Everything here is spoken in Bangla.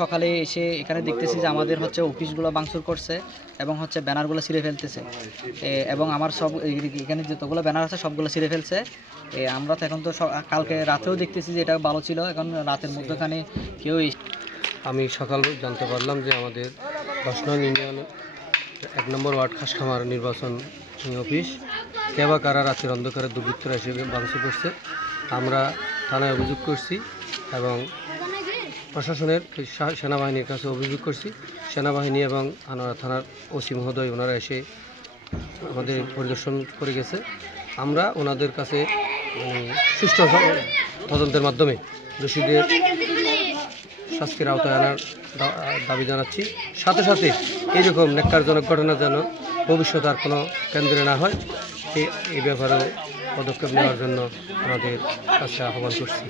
সকালে এসে এখানে দেখতেছি যে আমাদের হচ্ছে অফিসগুলো ভাঙচুর করছে এবং হচ্ছে ব্যানারগুলো ছিঁড়ে ফেলতেছে এবং আমার সব এখানে যতগুলো ব্যানার আছে সবগুলো ছিঁড়ে ফেলছে। আমরা তো এখন তো কালকে রাতেও দেখতেছি যে এটা ভালো ছিল, এখন রাতের মধ্যখানে কেউ আমি সকাল জানতে পারলাম যে আমাদের 10 নং ইউনিয়ন 1 নম্বর ওয়ার্ড খাসখামার নির্বাচন অফিস কে বা কারা রাতের অন্ধকারে দুর্বৃত্তরা এসে ভাঙচুর করছে। আমরা থানায় অভিযোগ করছি এবং প্রশাসনের সেনাবাহিনীর কাছে অভিযোগ করছি। সেনাবাহিনী এবং আনোয়ারা থানার ওসি মহোদয় ওনারা এসে আমাদের পরিদর্শন করে গেছে। আমরা ওনাদের কাছে সুষ্ঠু তদন্তের মাধ্যমে দোষীদের শাস্তির আওতায় আনার দাবি জানাচ্ছি। সাথে সাথে এইরকম ন্যাক্কারজনক ঘটনা যেন ভবিষ্যতে আর কোনো কেন্দ্রে না হয় এই ব্যাপারেও পদক্ষেপ নেওয়ার জন্য আমাদের কাছে আহ্বান করছি।